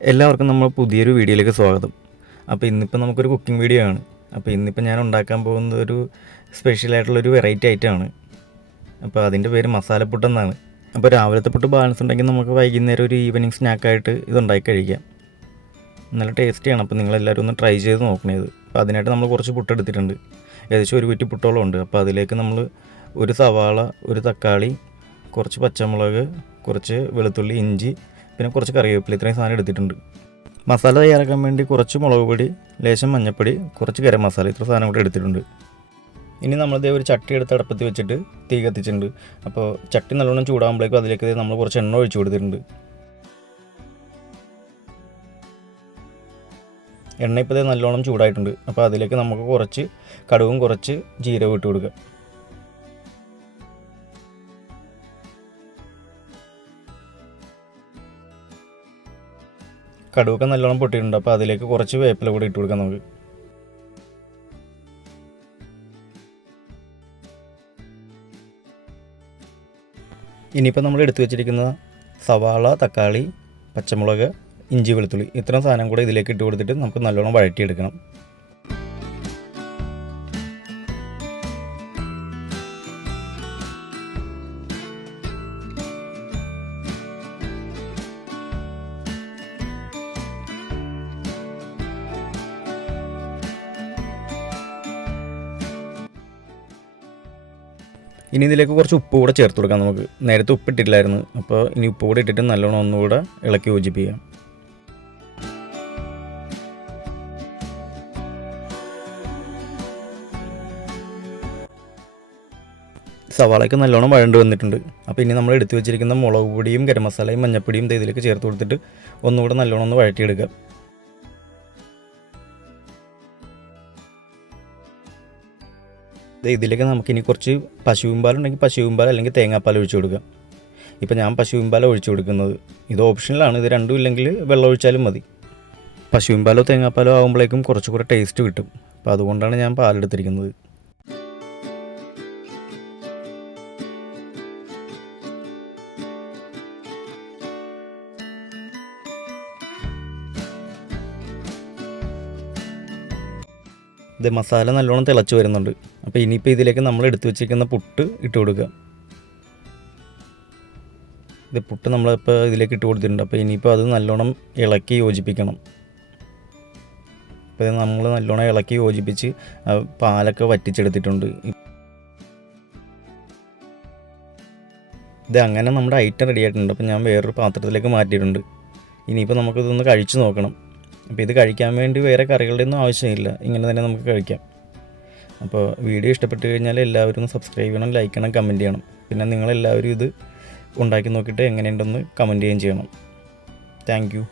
എല്ലാവർക്കും നമ്മൾ പുതിയൊരു വീഡിയോയിലേക്ക് സ്വാഗതം. അപ്പോൾ ഇന്നിപ്പോൾ നമുക്കൊരു കുക്കിംഗ് വീഡിയോ ആണ്. അപ്പോൾ ഇന്നിപ്പോൾ ഞാൻ ഉണ്ടാക്കാൻ പോകുന്നത് ഒരു സ്പെഷ്യലായിട്ടുള്ളൊരു വെറൈറ്റി ഐറ്റമാണ്. അപ്പോൾ അതിൻ്റെ പേര് മസാലപ്പുട്ടെന്നാണ്. അപ്പോൾ രാവിലത്തെ പുട്ട് ബാലൻസ് ഉണ്ടെങ്കിൽ നമുക്ക് വൈകുന്നേരം ഒരു ഈവനിങ് സ്നാക്കായിട്ട് ഇതുണ്ടാക്കി കഴിക്കാം. നല്ല ടേസ്റ്റിയാണ്. അപ്പോൾ നിങ്ങളെല്ലാവരും ഒന്ന് ട്രൈ ചെയ്ത് നോക്കണേത്. അപ്പോൾ അതിനായിട്ട് നമ്മൾ കുറച്ച് പുട്ടെടുത്തിട്ടുണ്ട്. ഏകദേശം ഒരു കുറ്റി പുട്ടോളം ഉണ്ട്. അപ്പോൾ അതിലേക്ക് നമ്മൾ ഒരു സവാള, ഒരു തക്കാളി, കുറച്ച് പച്ചമുളക്, കുറച്ച് വെളുത്തുള്ളി, ഇഞ്ചി, പിന്നെ കുറച്ച് കറിവേപ്പില, ഇത്രയും സാധനം എടുത്തിട്ടുണ്ട്. മസാല തയ്യാറാക്കാൻ വേണ്ടി കുറച്ച് മുളക് പൊടി, ലേശം മഞ്ഞൾപ്പൊടി, കുറച്ച് ഗരം മസാല, ഇത്ര സാധനം കൂടെ എടുത്തിട്ടുണ്ട്. ഇനി നമ്മളിതേ ഒരു ചട്ടി എടുത്ത് അടുപ്പത്ത് വെച്ചിട്ട് തീ കത്തിച്ചിട്ടുണ്ട്. അപ്പോൾ ചട്ടി നല്ലോണം ചൂടാകുമ്പോഴേക്കും അതിലേക്ക് നമ്മൾ കുറച്ച് എണ്ണ ഒഴിച്ചു കൊടുത്തിട്ടുണ്ട്. എണ്ണ ഇപ്പോൾ നല്ലോണം ചൂടായിട്ടുണ്ട്. അപ്പോൾ അതിലേക്ക് നമുക്ക് കുറച്ച് കടുകും കുറച്ച് ജീരകം ഇട്ട് കൊടുക്കുക. കടുവൊക്കെ നല്ലോണം പൊട്ടിയിട്ടുണ്ട്. അപ്പോൾ അതിലേക്ക് കുറച്ച് വേപ്പില കൂടി ഇട്ട് കൊടുക്കാം നമുക്ക്. ഇനിയിപ്പോൾ നമ്മൾ എടുത്തു വെച്ചിരിക്കുന്ന സവാള, തക്കാളി, പച്ചമുളക്, ഇഞ്ചി, വെളുത്തുള്ളി, ഇത്രയും സാധനം കൂടെ ഇതിലേക്ക് ഇട്ട് കൊടുത്തിട്ട് നമുക്ക് നല്ലോണം വഴറ്റിയെടുക്കണം. ഇനി ഇതിലേക്ക് കുറച്ച് ഉപ്പ് കൂടെ ചേർത്ത് കൊടുക്കാം നമുക്ക്. നേരത്തെ ഉപ്പിട്ടില്ലായിരുന്നു. അപ്പോൾ ഇനി ഉപ്പ് കൂടെ ഇട്ടിട്ട് നല്ലോണം ഒന്നുകൂടെ ഇളക്കി യോജിപ്പിക്കാം. സവാളയ്ക്ക് നല്ലോണം വഴണ്ട് വന്നിട്ടുണ്ട്. അപ്പോൾ ഇനി നമ്മൾ എടുത്തു വെച്ചിരിക്കുന്ന മുളക് പൊടിയും ഗരം മസാലയും മഞ്ഞൾപ്പൊടിയും ഇതിലേക്ക് ചേർത്ത് കൊടുത്തിട്ട് ഒന്നുകൂടെ നല്ലോണം ഒന്ന് വഴറ്റിയെടുക്കാം. ഇതിലേക്ക് നമുക്കിനി കുറച്ച് പശുവിൻ പാലുണ്ടെങ്കിൽ പശുവിൻ പാൽ, അല്ലെങ്കിൽ തേങ്ങാപ്പാൽ ഒഴിച്ചു കൊടുക്കാം. ഇപ്പോൾ ഞാൻ പശുവിൻ പാൽ ഒഴിച്ചു കൊടുക്കുന്നത്. ഇത് ഓപ്ഷണലാണ്. ഇത് രണ്ടും ഇല്ലെങ്കിൽ വെള്ളം ഒഴിച്ചാലും മതി. പശുവിൻ പാലോ തേങ്ങാപ്പാലോ ആകുമ്പോഴേക്കും കുറച്ചുകൂടെ ടേസ്റ്റ് കിട്ടും. അപ്പോൾ അതുകൊണ്ടാണ് ഞാൻ പാലെടുത്തിരിക്കുന്നത്. ഇത് മസാല നല്ലോണം തിളച്ച് വരുന്നുണ്ട്. അപ്പോൾ ഇനിയിപ്പോൾ ഇതിലേക്ക് നമ്മൾ എടുത്തു വെച്ചിരിക്കുന്ന പുട്ട് ഇട്ട് കൊടുക്കുക. ഇത് പുട്ട് നമ്മളിപ്പോൾ ഇതിലേക്ക് ഇട്ട് കൊടുത്തിട്ടുണ്ട്. അപ്പോൾ ഇനിയിപ്പോൾ അത് നല്ലോണം ഇളക്കി യോജിപ്പിക്കണം. അപ്പോൾ നമ്മൾ നല്ലോണം ഇളക്കി യോജിപ്പിച്ച് പാലൊക്കെ വറ്റിച്ചെടുത്തിട്ടുണ്ട്. ഇത് അങ്ങനെ നമ്മുടെ ഐറ്റം റെഡി ആയിട്ടുണ്ട്. അപ്പോൾ ഞാൻ വേറൊരു പാത്രത്തിലേക്ക് മാറ്റിയിട്ടുണ്ട്. ഇനിയിപ്പോൾ നമുക്കിതൊന്ന് കഴിച്ച് നോക്കണം. അപ്പോൾ ഇത് കഴിക്കാൻ വേണ്ടി വേറെ കറികളുടെ ഒന്നും ആവശ്യമില്ല. ഇങ്ങനെ തന്നെ നമുക്ക് കഴിക്കാം. അപ്പോൾ വീഡിയോ ഇഷ്ടപ്പെട്ട് കഴിഞ്ഞാൽ എല്ലാവരും ഒന്ന് സബ്സ്ക്രൈബ് ചെയ്യണം, ലൈക്ക് ചെയ്യണം, കമൻറ്റ് ചെയ്യണം. പിന്നെ നിങ്ങളെല്ലാവരും ഇത് ഉണ്ടാക്കി നോക്കിയിട്ട് എങ്ങനെയുണ്ടെന്ന് കമൻറ്റ് ചെയ്യുകയും ചെയ്യണം. Thank you.